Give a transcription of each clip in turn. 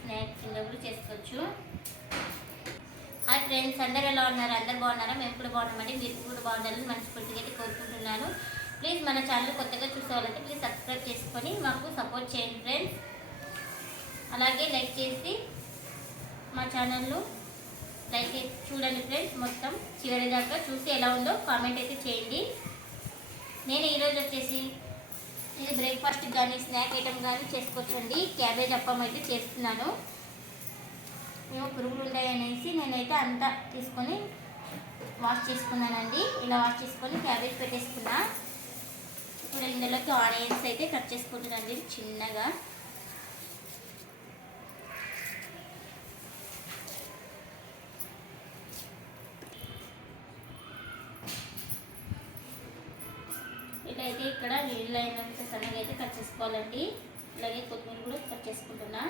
Snack కింద కూడా చేసుకోవచ్చు. హాయ్ ఫ్రెండ్స్ అందరు ఎలా ఉన్నారు? అందరు బాగున్నారా? మేము కూడా బాగున్నామండి. మీరు కూడా బాగుండాలని మనస్ఫూర్తిగా అయితే కోరుకుంటున్నాను. ప్లీజ్ మన ఛానల్ కొత్తగా చూసే వాళ్ళైతే ప్లీజ్ సబ్స్క్రైబ్ చేసుకొని మాకు సపోర్ట్ చేయండి ఫ్రెండ్స్. అలాగే లైక్ చేసి మా ఛానల్ను లైక్ చేసి చూడండి ఫ్రెండ్స్ మొత్తం చివరి దాకా చూసి ఎలా ఉందో కామెంట్ అయితే చేయండి. నేను ఈరోజు వచ్చేసి ఇది బ్రేక్ఫాస్ట్ కానీ స్నాక్ ఐటమ్ కానీ చేసుకోవచ్చండి. క్యాబేజ్ అప్పం అయితే చేస్తున్నాను. ఏమో పురుగులు ఉంటాయి అనేసి నేనైతే అంతా తీసుకొని వాష్ చేసుకున్నానండి. ఇలా వాష్ చేసుకొని క్యాబేజ్ పెట్టేసుకున్నా ఇప్పుడు ఇందులోకి ఆనియన్స్ అయితే కట్ చేసుకుంటున్నాను చిన్నగా. అయితే ఇక్కడ నీళ్ళు అయినంత సన్నగా అయితే కట్ చేసుకోవాలండి. అలాగే కొత్తిమీర కూడా కట్ చేసుకుంటున్నా.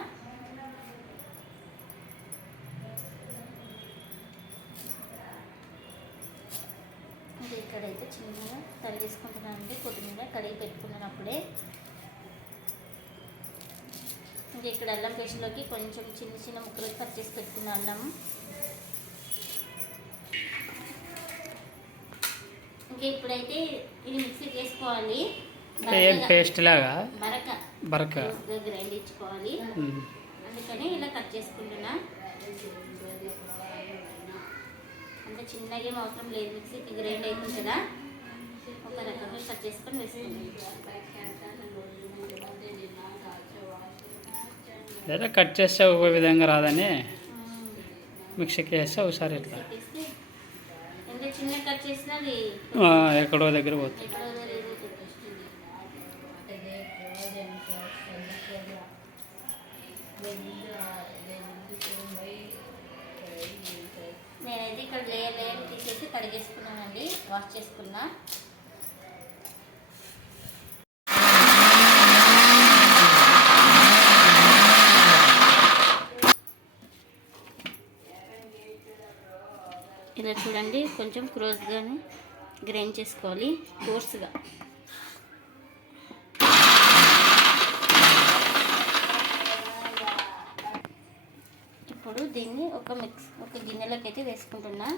ఇది ఇక్కడైతే చిన్నగా తరిగేసుకుంటున్నాను అండి. కొత్తిమీర కడిగి పెట్టుకున్నాను అప్పుడే ఇంకా ఇక్కడ అల్లం పేస్ట్లోకి కొంచెం చిన్న చిన్న ముక్కలు కట్ చేసి పెట్టుకున్న అల్లం. ఇంకా ఇప్పుడైతే ఇది మిక్సీ చేసుకోవాలి పేస్ట్ లాగా? బరక. బరక. గ్రైండ్ ఇచ్చుకోవాలి. అందుకని ఇలా కట్ చేసుకుంటున్నా. అంత చిన్నగా ఏం అవసరం లేదు. మిక్సీకి గ్రైండ్ కదా. ఒక రకంగా కట్ చేసుకొని వేసుకుంటాం లేదా కట్ చేస్తే ఒక విధంగా రాదని మిక్సీకి వేస్తే ఒకసారి ఇట్లా ఎంత చిన్న కట్ చేసినా అది ఆ, ఎక్కడో దగ్గర పోతుంది. నేనైతే ఇక్కడ లేయర్ లేయర్ తీసేసి కడిగేసుకున్నానండి వాష్ చేసుకున్నా ఇలా చూడండి కొంచెం క్లోజ్గానే గ్రైండ్ చేసుకోవాలి కోర్స్గా. ఇప్పుడు దీన్ని ఒక మిక్స్ ఒక గిన్నెలోకి అయితే వేసుకుంటున్నా.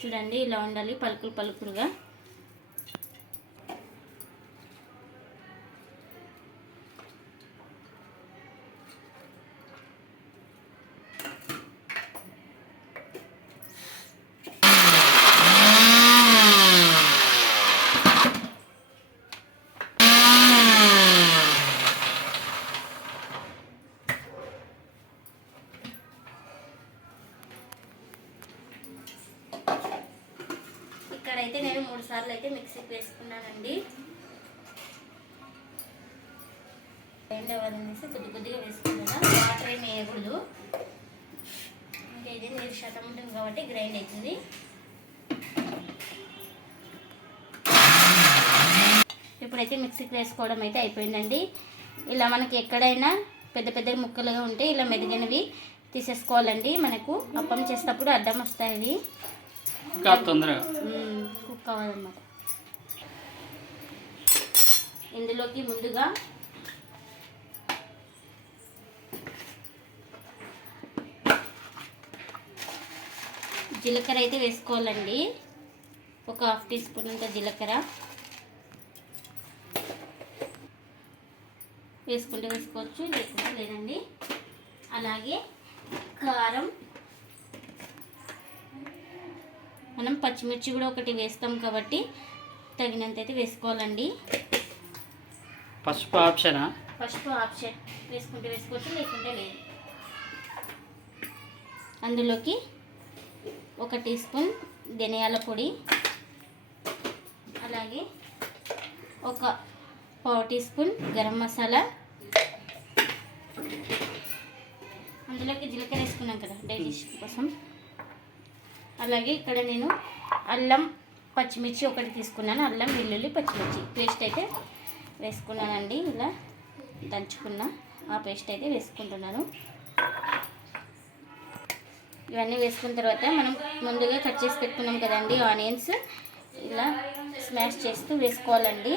చూడండి ఇలా ఉండాలి పలుకులు పలుకులుగా ఇక్కడైతే నేను మూడు సార్లు అయితే మిక్సీకి వేసుకున్నానండి. రెండవ అనేసి కొద్ది కొద్దిగా వేసుకున్నాను. వాటర్ ఏమి వేయకూడదు. ఇంకా ఇది నీరు శాతం ఉంటుంది కాబట్టి గ్రైండ్ అవుతుంది. ఇప్పుడైతే మిక్సీకి వేసుకోవడం అయితే అయిపోయిందండి. ఇలా మనకి ఎక్కడైనా పెద్ద పెద్ద ముక్కలుగా ఉంటే ఇలా మెరుగైనవి తీసేసుకోవాలండి. మనకు అప్పం చేసేటప్పుడు అడ్డం వస్తాయి కుక్ అవ్వాలన్నమాట. ఇందులోకి ముందుగా జీలకర్ర అయితే వేసుకోవాలండి. ఒక హాఫ్ టీ స్పూన్ అంత జీలకర్ర. వేసుకుంటే వేసుకోవచ్చు లేకుంటే లేదండి. అలాగే కారం. మనం పచ్చిమిర్చి కూడా ఒకటి వేస్తాం కాబట్టి తగినంత అయితే వేసుకోవాలండి. పసుపు ఆప్షనా? పసుపు ఆప్షన్ వేసుకుంటే వేసుకోవచ్చు లేకుంటే లేదు. అందులోకి ఒక టీ స్పూన్ ధనియాల పొడి అలాగే ఒక పావు టీ స్పూన్ గరం మసాలా. అందులోకి జీలకర్ర వేసుకున్నాం కదా డైజెషన్ కోసం. అలాగే ఇక్కడ నేను అల్లం పచ్చిమిర్చి ఒకటి తీసుకున్నాను అల్లం వెల్లుల్లి పచ్చిమిర్చి. పేస్ట్ అయితే వేసుకున్నానండి ఇలా దంచుకున్న. ఆ పేస్ట్ అయితే వేసుకుంటున్నాను. ఇవన్నీ వేసుకున్న తర్వాత మనం ముందుగా కట్ చేసి పెట్టుకున్నాం కదండి ఆనియన్స్. ఇలా స్మాష్ చేస్తూ వేసుకోవాలండి.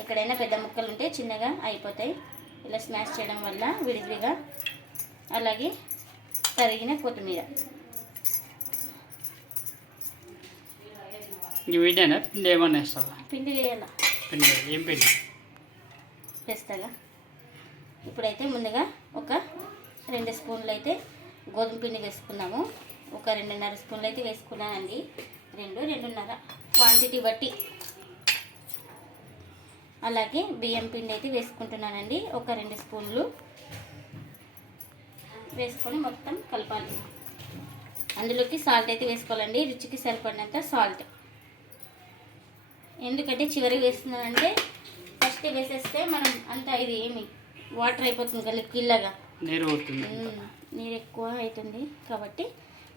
ఎక్కడైనా పెద్ద ముక్కలు ఉంటే చిన్నగా అయిపోతాయి. ఇలా స్మాష్ చేయడం వల్ల విడివిడిగా అలాగే తరిగిన కొత్తిమీర. పిండి ఏమన్నా పిండి వేయాల? పిండి ఏం పిండి? వేస్తాగా ఇప్పుడైతే ముందుగా ఒక రెండు స్పూన్లు అయితే గోధుమ పిండి వేసుకున్నాము. ఒక రెండున్నర స్పూన్లు అయితే వేసుకున్నానండి. రెండు రెండున్నర క్వాంటిటీ బట్టి. అలాగే బియ్యం పిండి అయితే వేసుకుంటున్నానండి. ఒక రెండు స్పూన్లు వేసుకొని మొత్తం కలపాలి. అందులోకి సాల్ట్ అయితే వేసుకోవాలండి. రుచికి సరిపడినంత సాల్ట్. ఎందుకంటే చివరి వేస్తున్నానంటే ఫస్ట్ వేసేస్తే మనం అంతా ఇది ఏమి వాటర్ అయిపోతుంది కదా liquid లాగా. నీరు. నీరు ఎక్కువ అవుతుంది కాబట్టి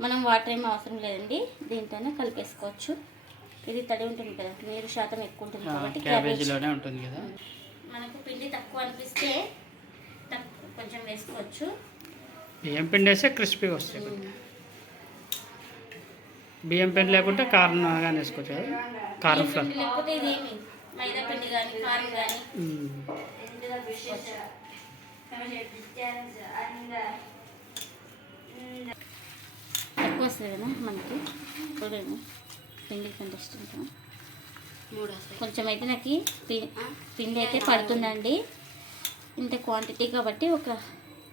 మనం వాటర్ ఏమీ అవసరం లేదండి దీంతోనే కలిపేసుకోవచ్చు. ఇది తడి ఉంటుంది కదా నీరు శాతం ఎక్కువ ఉంటుంది కాబట్టి క్యాబేజ్ క్యాబేజీలోనే ఉంటుంది కదా. మనకు పిండి తక్కువ అనిపిస్తే తక్కువ కొంచెం వేసుకోవచ్చు. బియ్యం పిండి వేస్తే క్రిస్పీగా వస్తాయి బియ్యం పిండి లేకుంటే కారం కానీ వేసుకోవచ్చు కదా. కారం ఫ్రై పిండి లేకపోతే ఇదేమి? మైదా పిండి కానీ కారం కానీ తక్కువ వస్తుంది కదా మనకి. చూడండి. పిండి కంటెస్టెంట్ కొంచెం అయితే నాకు పి- పిండి అయితే పడుతుందండి. ఇంత క్వాంటిటీ కాబట్టి ఒక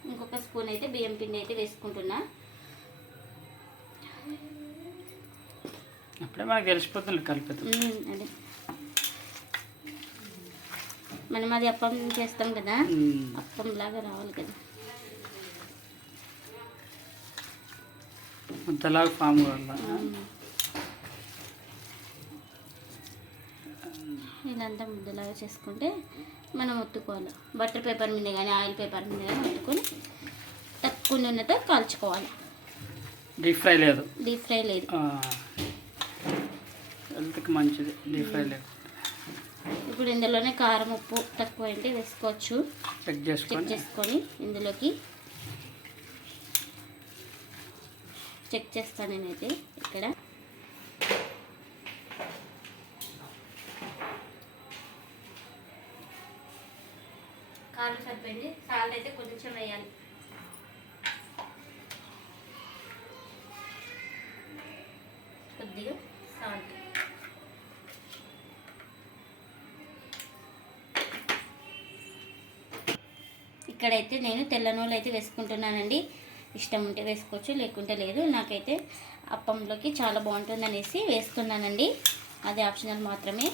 ఇంకొక స్పూన్ అయితే బియ్యం పిండి అయితే వేసుకుంటున్నా. అప్పుడే మనకు తెలిసిపోతుంది కలిపితే మ్మ్, అదే. మనం అది అప్పం చేస్తాం కదా అప్పం లాగా రావాలి కదా. ముద్దలాగా ఫామ్ కావాలా? ఇదంతా ముద్దలాగా చేసుకుంటే మనం ఒత్తుకోవాలి. బటర్ పేపర్ మీద కానీ ఆయిల్ పేపర్ మీద కానీ ఒత్తుకొని తక్కువ నూనెతో కాల్చుకోవాలి. డీప్ ఫ్రై లేదు. డీప్ ఫ్రై లేదు. హెల్త్కి మంచిది. డీప్ ఫ్రై లేదు. ఇప్పుడు ఇందులోనే కారం ఉప్పు తక్కువ అంటే వేసుకోవచ్చు చెక్ చేసుకొని. ఇందులోకి చెక్ చేస్తాను నేనైతే ఇక్కడ. కారం సరిపోయింది. సాల్ట్ అయితే కొంచెం వేయాలి. ఇక్కడైతే నేను తెల్ల నూనె అయితే వేసుకుంటున్నానండి. ఇష్టం ఉంటే వేసుకోవచ్చు లేకుంటే లేదు. నాకైతే అప్పంలోకి చాలా బాగుంటుంది అనేసి వేస్తున్నానండి అది ఆప్షనల్ మాత్రమే.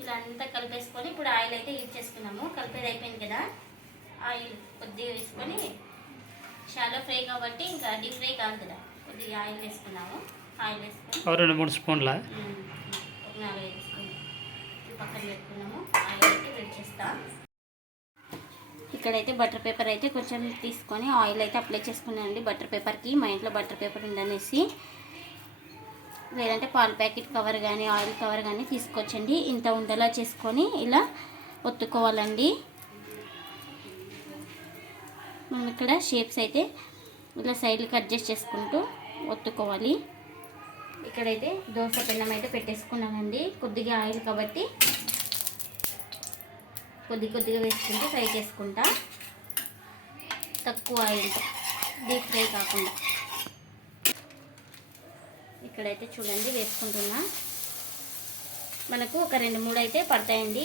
ఇలా అంతా కలిపేసుకొని ఇప్పుడు ఆయిల్ అయితే యూజ్ చేస్తున్నాము కలిపేది అయిపోయింది కదా. ఆయిల్ కొద్దిగా వేసుకొని షాలో ఫ్రై కాబట్టి ఇంకా డీప్ ఫ్రై కాదు కదా. కొద్దిగా ఆయిల్ వేసుకున్నాము. ఆయిల్ వేసుకొని రెండు మూడు స్పూన్ల? నాలుగైదు పక్కన పెట్టుకున్నాము. ఆయిల్ అయితే వేడి ఇక్కడైతే బటర్ పేపర్ అయితే కొంచెం తీసుకొని ఆయిల్ అయితే అప్లై చేసుకున్నానండి బటర్ పేపర్కి. మా ఇంట్లో బటర్ పేపర్ ఉందనేసి. లేదంటే పాల ప్యాకెట్ కవర్ కానీ ఆయిల్ కవర్ కానీ తీసుకొచ్చండి ఇంత ఉండలా చేసుకొని ఇలా ఒత్తుకోవాలండి. మనం ఇక్కడ షేప్స్ అయితే ఇలా సైడ్కి అడ్జస్ట్ చేసుకుంటూ ఒత్తుకోవాలి. ఇక్కడైతే దోశ పెన్నం అయితే పెట్టేసుకున్నానండి. కొద్దిగా ఆయిల్ కాబట్టి కొద్ది కొద్దిగా వేసుకుంటే ఫ్రై చేసుకుంటా. తక్కువ ఆయిల్ డీప్ ఫ్రై కాకుండా. ఇక్కడైతే చూడండి వేసుకుంటున్నా. మనకు ఒక రెండు మూడు అయితే పడతాయండి.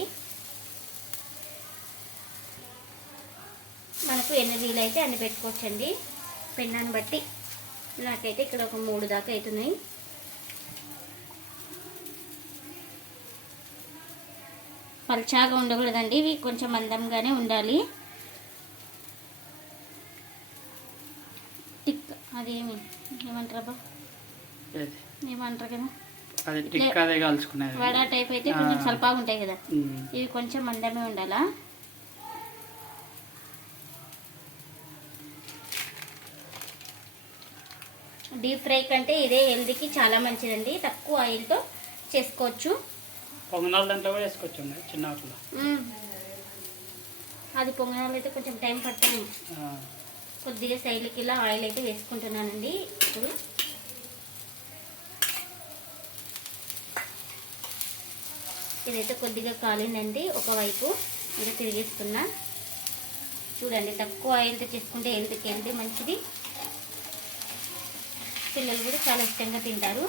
మనకు ఎన్ని వీలైతే అన్ని పెట్టుకోవచ్చండి. పెన్నాన్ని బట్టి నాకైతే ఇక్కడ ఒక మూడు దాకా అవుతున్నాయి. పల్చాగా ఉండకూడదండి. ఇవి కొంచెం మందంగానే ఉండాలి. టిక్ అదేమి? ఏమంటారబ్బా? ఏమంటారు కదా? వడ టైప్ అయితే కొంచెం. సల్పాగా ఉంటాయి కదా. ఇవి కొంచెం మందమే ఉండాలా? డీప్ ఫ్రై కంటే ఇదే హెల్దీకి చాలా మంచిదండి. తక్కువ ఆయిల్తో చేసుకోవచ్చు. పొంగనాల దాంట్లో కూడా వేసుకోవచ్చు చిన్న మ్మ్. అది పొంగనాలు అయితే కొంచెం టైం పడుతుంది. కొద్దిగా సైడ్కి ఇలా ఆయిల్ అయితే వేసుకుంటున్నానండి ఇప్పుడు. ఇదైతే కొద్దిగా కాలిందండి ఒకవైపు. ఇంకా తిరిగిస్తున్నా. చూడండి తక్కువ ఆయిల్తో చేసుకుంటే హెల్త్కి హెల్తీ మంచిది? పిల్లలు కూడా చాలా ఇష్టంగా తింటారు.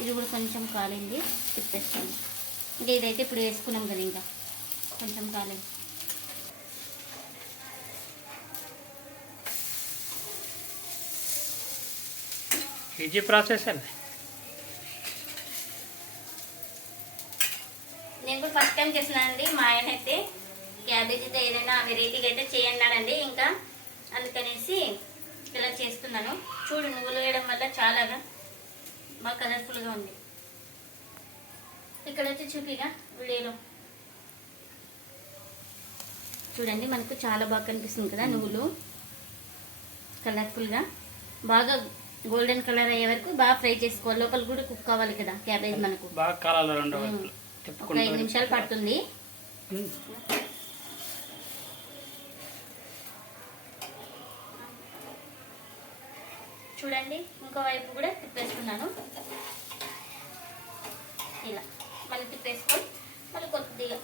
ఇది కూడా కొంచెం కాలింది తిప్పేస్తాను. ఇంకా ఇదైతే ఇప్పుడు వేసుకున్నాం కదా ఇంకా. కొంచెం కాలింది ఈజీ ప్రాసెస్ అండి. నేను కూడా ఫస్ట్ టైం చేసినానండి మా ఆయన అయితే క్యాబేజీతో ఏదైనా వెరైటీగా అయితే చేయన్నాడండి ఇంకా అందుకనేసి ఇలా చేస్తున్నాను. చూడు నువ్వులు వేయడం వల్ల చాలా బాగా కలర్ఫుల్గా ఉంది. ఇక్కడ వచ్చి చూపిగా వీడియోలో. చూడండి మనకు చాలా బాగా కనిపిస్తుంది కదా నువ్వులు. కలర్ఫుల్గా. బాగా గోల్డెన్ కలర్ అయ్యే వరకు బాగా ఫ్రై చేసుకోవాలి. లోపల కూడా కుక్ కావాలి కదా క్యాబేజ్ మనకు. బాగా ఒక ఐదు నిమిషాలు పడుతుంది. చూడండి ఇంకో వైపు కూడా తిప్పేసుకున్నాను. ఇలా. మళ్ళీ తిప్పేసుకొని మళ్ళీ కొద్దిగా.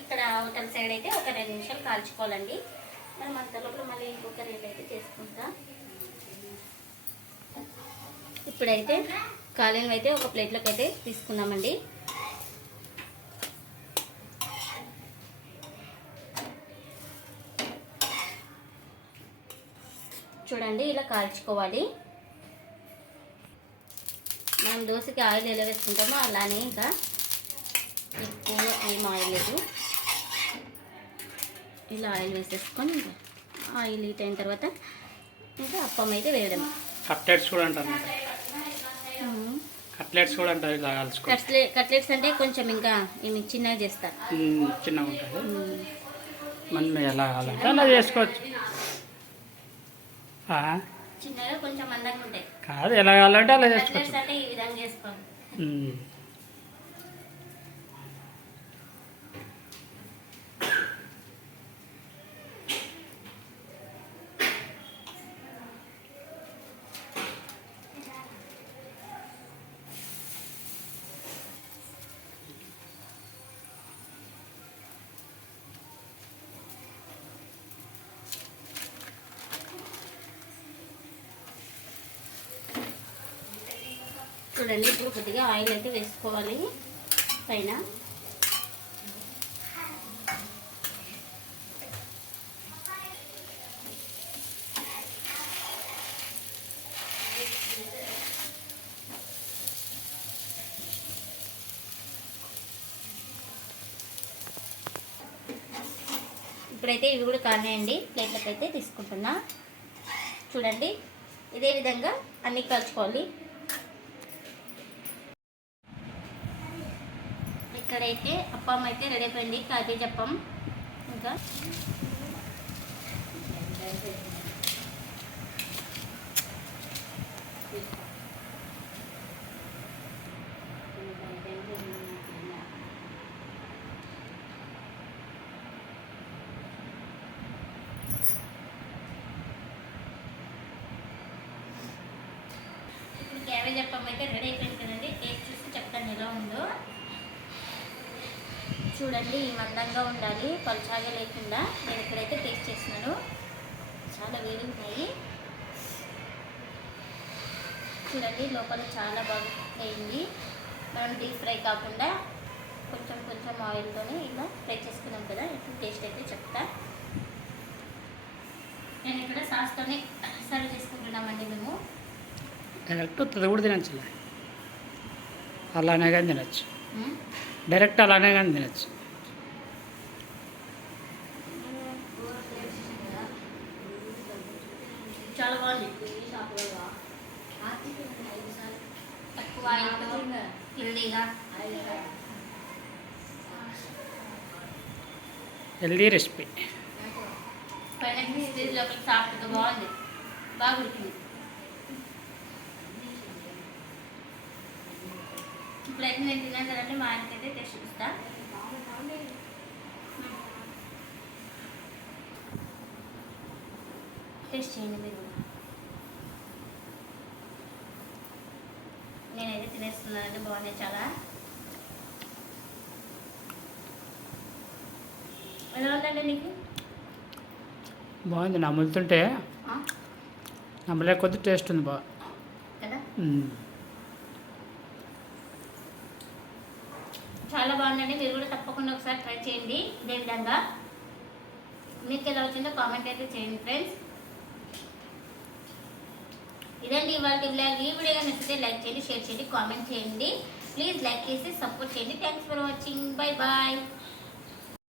ఇక్కడ అవతల సైడ్ అయితే ఒక రెండు నిమిషాలు కాల్చుకోవాలండి. మనం అంత లోపల మళ్ళీ ఇంకొక రెండు అయితే చేసుకుంటాం. ఇప్పుడైతే కాలిన అయితే ఒక ప్లేట్లోకి అయితే తీసుకుందామండి చూడండి ఇలా కాల్చుకోవాలి. మనం దోశకి ఆయిల్ ఎలా వేసుకుంటామో అలానే ఇంకా ఎక్కువ ఏం ఆయిల్ లేదు. ఇలా ఆయిల్ వేసేసుకొని ఆయిల్ హీట్ అయిన తర్వాత ఇంకా అప్పం అయితే వేయడం. కట్లెట్స్ కూడా అంటారు కట్లెట్స్ కూడా అంటారు ఇలా కట్లెట్స్ అంటే కొంచెం ఇంకా ఇవి చిన్నగా చేస్తారు. చిన్నగా ఉంటుంది. మనం ఎలా కావాలంటే అలా చేసుకోవచ్చు. చిన్నగా కొంచెం అందంగా ఉంటాయి కాదు ఎలా కావాలంటే అలా చేసుకోవచ్చు. అంటే ఈ విధంగా చేసుకోవాలి. చూడండి ఇప్పుడు కొద్దిగా ఆయిల్ అయితే వేసుకోవాలి పైన. ఇప్పుడైతే ఇవి కూడా కానివ్వండి ప్లేట్లకు అయితే తీసుకుంటున్నా. చూడండి ఇదే విధంగా అన్నీ కలుచుకోవాలి. ఇక్కడైతే అప్పం అయితే రెడీ అయిపోయింది. క్యాబేజ్ అప్పం ఇంకా ఇప్పుడు క్యాబేజ్ అప్పం అయితే రెడీ అయిపోయింది కదండి. టేస్ట్ చూసి చెప్తాను ఎలా ఉందో. చూడండి ఈ మందంగా ఉండాలి. పలుచాగా లేకుండా నేను ఇక్కడైతే టేస్ట్ చేస్తున్నాను. చాలా వేడి ఉన్నాయి. చూడండి లోపల చాలా బాగా అయింది మనం డీప్ ఫ్రై కాకుండా కొంచెం కొంచెం ఆయిల్తోనే ఇలా ఫ్రై చేసుకున్నాం కదా ఇప్పుడు టేస్ట్ అయితే చెప్తా. నేను ఇక్కడ సాస్తోనే సర్వ్ చేసుకుంటున్నామండి మేము. డైరెక్ట్ కూడా తినచ్చు అలానే కానీ తినచ్చు. డైరెక్ట్ అలానే కానీ తినచ్చు. చాలా బాగుంది తక్కువ ఆయిల్తో హెల్దీగా హెల్దీ రెసిపీ. బాగుంది. బాగా ఇప్పుడైతే నేను తిన్నాను కదంటే మా ఆయనకైతే టేస్ట్ చూపిస్తా టేస్ట్ చేయండి మీరు. నేనైతే తినేస్తున్నానండి బాగున్నాయి చాలా. ఎలా ఉందండి నీకు? బాగుంది నమ్ములుతుంటే ఆ? నమ్మలే కొద్ది టేస్ట్ ఉంది బాగా. కదా? చాలా బాగుందండి. మీరు కూడా తప్పకుండా ఒకసారి ట్రై చేయండి. ఇదే విధంగా మీకు ఎలా వచ్చిందో కామెంట్ అయితే చేయండి ఫ్రెండ్స్. ఇదండి ఇవాళ బ్లాగ్ ఈ వీడియో నచ్చితే లైక్ చేయండి షేర్ చేయండి కామెంట్ చేయండి. ప్లీజ్ లైక్ చేసి సపోర్ట్ చేయండి. Thanks for watching. Bye bye.